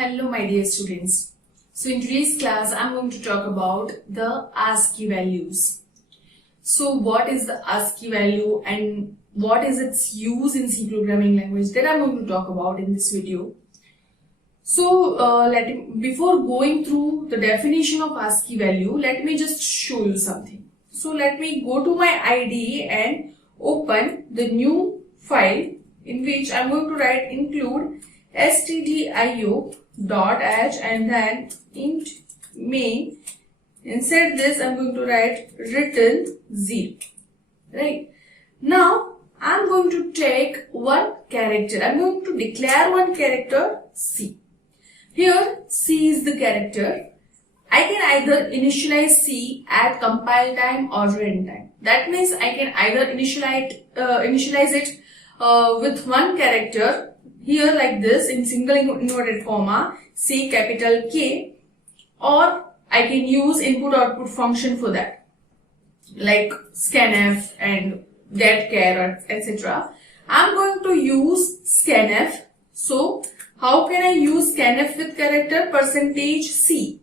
Hello my dear students. So in today's class I'm going to talk about the ASCII values. So what is the ASCII value and what is its use in C programming language, that I'm going to talk about in this video. So before going through the definition of ASCII value, let me just show you something. So let me go to my IDE and open the new file in which I'm going to write include stdio.h and then int main. Inside this I'm going to write return 0. Right. Now I'm going to take one character. I'm going to declare one character C. Here C is the character. I can either initialize C at compile time or runtime. That means I can either initialize it with one character here like this in single inverted comma, say capital K, or I can use input output function for that like scanf and getChar, etc. I'm going to use scanf. So how can I use scanf with character? %C.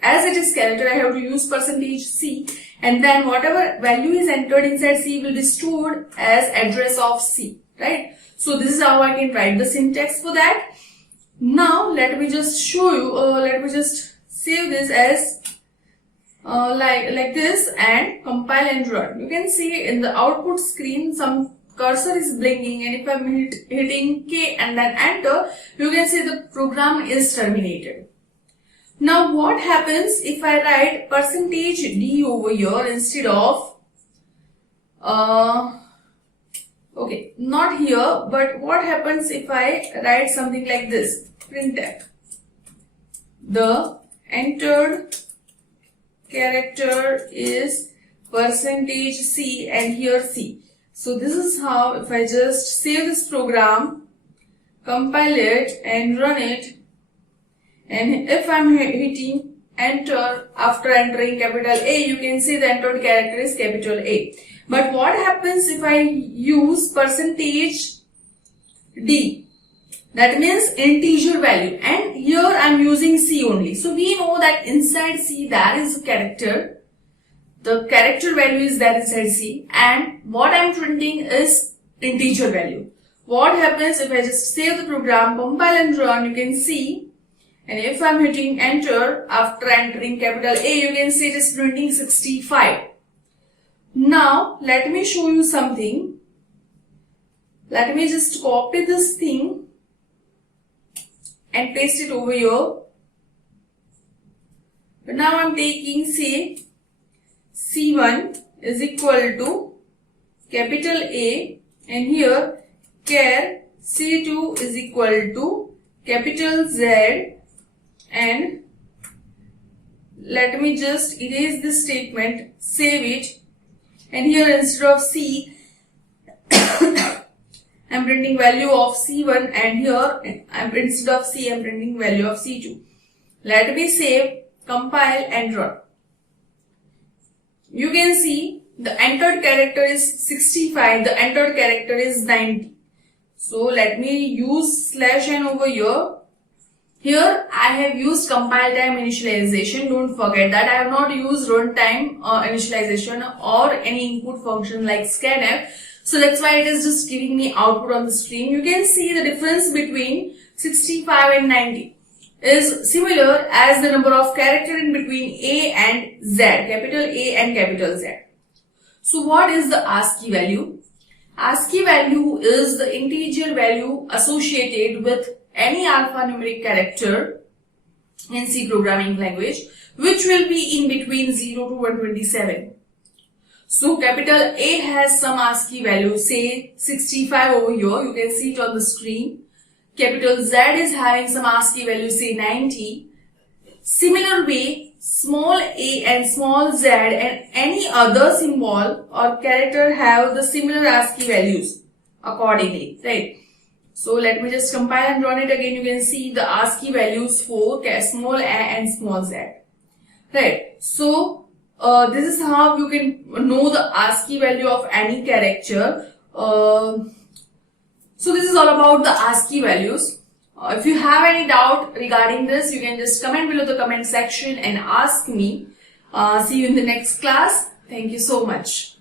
As it is character, I have to use %C, and then whatever value is entered inside C will be stored as address of C, right? So this is how I can write the syntax for that. Now let me just show you, let me just save this as like this and compile and run. You can see in the output screen some cursor is blinking, and if I'm hitting K and then enter, you can see the program is terminated. Now what happens if I write %d over here instead of okay, not here, but what happens if I write something like this? Printf. The entered character is %C and here C. So this is how, if I just save this program, compile it and run it, and if I'm hitting enter after entering capital A, you can see the entered character is capital A. But what happens if I use %d? That means integer value, and here I'm using C only. So we know that inside C there is a character. The character value is there inside C, and what I'm printing is integer value. What happens if I just save the program, compile and run, you can see, and if I'm hitting enter after entering capital A, you can see it is printing 65. Now let me show you something. Let me just copy this thing and paste it over here. But now I'm taking, say, C1 is equal to capital A, and here char C2 is equal to capital Z, and let me just erase this statement, save it, and here instead of C I'm printing value of C1, and here instead of C I'm printing value of C2. Let me save, compile and run. You can see the entered character is 65, the entered character is 90. So let me use /n over here Here I have used compile time initialization. Don't forget that I have not used runtime initialization or any input function like scanf. So that's why it is just giving me output on the screen. You can see the difference between 65 and 90 is similar as the number of characters in between A and Z, capital A and capital Z. So what is the ASCII value? ASCII value is the integer value associated with any alphanumeric character in C programming language, which will be in between 0 to 127. So capital A has some ASCII value, say 65 over here, you can see it on the screen. Capital Z is having some ASCII value, say 90. Similar way, small a and small z and any other symbol or character have the similar ASCII values accordingly, right? So let me just compile and run it again. You can see the ASCII values for small a and small z, right? So this is how you can know the ASCII value of any character. So this is all about the ASCII values. If you have any doubt regarding this, you can just comment below the comment section and ask me. See you in the next class. Thank you so much.